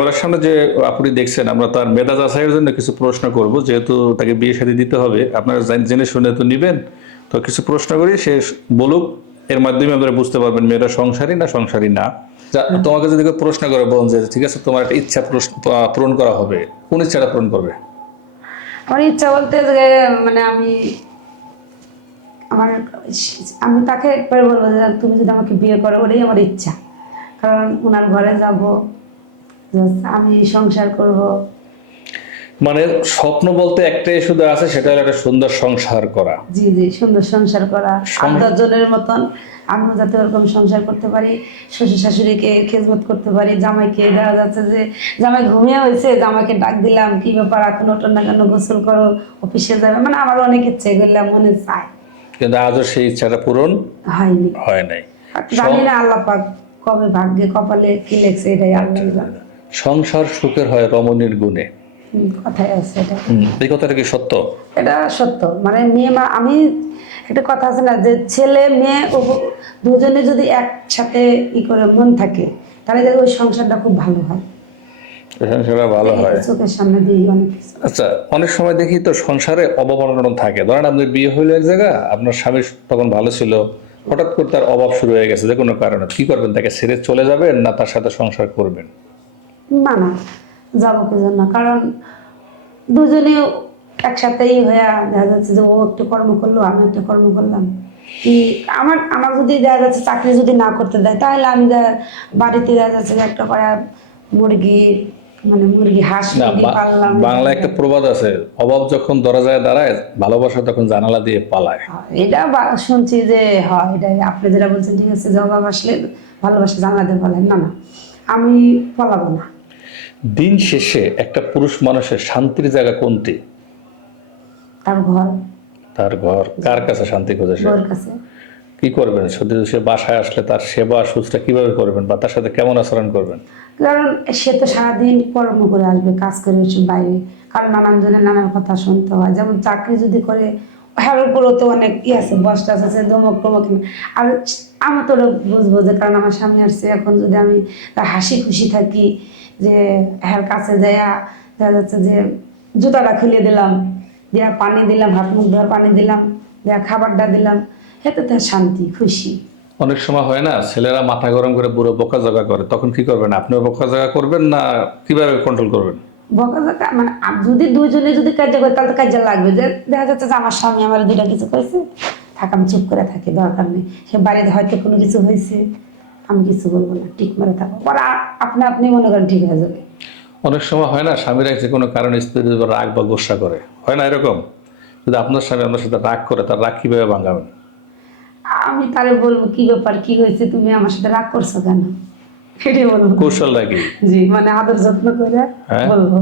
ওনার সামনে যে আপনি দেখছেন, আমরা তার মেধা যাচাইয়ের জন্য কিছু প্রশ্ন করব, যেহেতু তাকে বিয়ে শাদী দিতে হবে। আপনারা জেনে শুনে তো নিবেন। তো কিছু প্রশ্ন করি, সে বলুক, এর মাধ্যমে আপনারা বুঝতে পারবেন মেয়েটা সংসারী না সংসারী না। তোমাকে যদি প্রশ্ন করে, বলুন যে, ঠিক আছে, তোমার একটা ইচ্ছা পূরণ করা হবে। কোন ইচ্ছাটা পূরণ করবে? আমার ইচ্ছা বলতে যে মানে আমি, আমার, আমি তাকে একবার বলব যে, তুমি যদি আমাকে বিয়ে করো, ওটাই আমার ইচ্ছা। কারণ ওনার ঘরে যাব আমি সংসার করব। মানে স্বপ্ন বলতে একটাই শুধু আছে সেটা হলো একটা সুন্দর সংসার করা। জি জি সুন্দর সংসার করা। আট সং- দশজনের মতন আমিও যাতে ওরকম সংসার করতে পারি শ্বশুর শাশুড়িকে খেজমত করতে পারি জামাইকে দেখা যাচ্ছে যে জামাই ঘুমিয়ে হয়েছে জামাইকে ডাক দিলাম কি ব্যাপার এখন ওটা না কেন গোসল করো অফিসে যাবে। মানে আমার অনেক ইচ্ছে করলাম মনে চায়। কিন্তু আজও সেই ইচ্ছাটা পূরণ হয়নি। হয় নাই। জানি না আল্লাহ পাক কবে ভাগ্যে কপালে কি লেখছে এটাই আল্লাহ জানে। সংসার সুখের হয় রমণীর গুণে। হুম, আছে এটা। এই কথাটা কি সত্য? এটা সত্য। মানে মেয়ে মা আমি একটা কথা আছে না যে ছেলে মেয়ে দুজনে যদি একসাথে ই করে মন থাকে তাহলে ওই সংসারটা খুব ভালো হয়। সংসারটা ভালো হয়। চোখের সামনে দিই অনেক আচ্ছা অনেক সময় দেখি তো সংসারে অভাব অনটন থাকে। ধরেন আপনার বিয়ে হইল এক জায়গা আপনার স্বামী তখন ভালো ছিল হঠাৎ করে তার অভাব শুরু হয়ে গেছে যে কোনো কারণে। কি করবেন তাকে ছেড়ে চলে যাবেন না তার সাথে সংসার করবেন? না না যাব কি জন্য? কারণ দুজনে একসাথেই হয়ে দেখা যাচ্ছে যে ও একটু কর্ম করল আমি একটা কর্ম করলাম। কি আমার আমার যদি দেখা যাচ্ছে চাকরি যদি না করতে দেয় তাহলে আমি বাড়িতে দেখা যাচ্ছে যে একটা করে মুরগি মানে মুরগি হাঁস পাললাম। বাংলা একটা প্রবাদ আছে অভাব যখন দরজায় দাঁড়ায় ভালোবাসা তখন জানালা দিয়ে পালায়। এটা বা- শুনছি যে হয় এটাই। আপনি যেটা বলছেন ঠিক আছে জবাব আসলে ভালোবাসা জানাতে বলেন না না আমি পলাবো না। দিন শেষে একটা পুরুষ মানুষের শান্তির জায়গা কোনটি? তার ঘর। তার ঘর। কার কাছে শান্তি খোঁজে সে? কি করবেন? শুধু সে বাসায় আসলে তার সেবা শুশ্রূষা কীভাবে করবেন বা তার সাথে কেমন আচরণ করবেন? কারণ সে তো সারাদিন কর্ম করে আসবে কাজ করে বাইরে। কারণ নানান জনের নানান কথা শুনতে হয়। যেমন চাকরি যদি করে হ্যার উপরও তো অনেক ই আছে বসটা আছে ধমক টমক। আর আমি তো বুঝব যে কারণ আমার স্বামী আসছে এখন যদি আমি হাসি খুশি থাকি যে হ্যার কাছে যাইয়া দেখা যাচ্ছে যে জুতাটা খুলে দিলাম দিয়া পানি দিলাম হাত মুখ ধোয়ার পানি দিলাম দেয়া খাবারটা দিলাম এতে তার শান্তি খুশি। অনেক সময় হয় না ছেলেরা মাথা গরম করে বুড়ো বকা জগা করে তখন কি করবেন? আপনিও বকা জগা করবেন না কীভাবে কন্ট্রোল করবেন? বকাঝকা মানে যদি দুইজনে যদি কাজে করে তাহলে কাজে লাগবে। যে দেখা যাচ্ছে যে আমার স্বামী আমার দুইটা কিছু করেছে থাক আমি চুপ করে থাকি দরকার নেই। সে বাড়িতে হয়তো কোনো কিছু হয়েছে আমি কিছু বলব না ঠিক মেরে থাকব পরে আপনি আপনি মনে করেন ঠিক হয়ে যাবে। অনেক সময় হয় না স্বামীরা যে কোনো কারণে স্ত্রীর উপর রাগ বা গোসা করে। হয় না এরকম? যদি আপনার স্বামী আপনার সাথে রাগ করে তার রাগ কীভাবে ভাঙাবেন? আমি তারে বলব কি ব্যাপার কি হয়েছে তুমি আমার সাথে রাগ করছ কেন? সেটাই বলব। কৌশল নাকি জি মানে আদর যত্ন করে হ্যাঁ? বলব।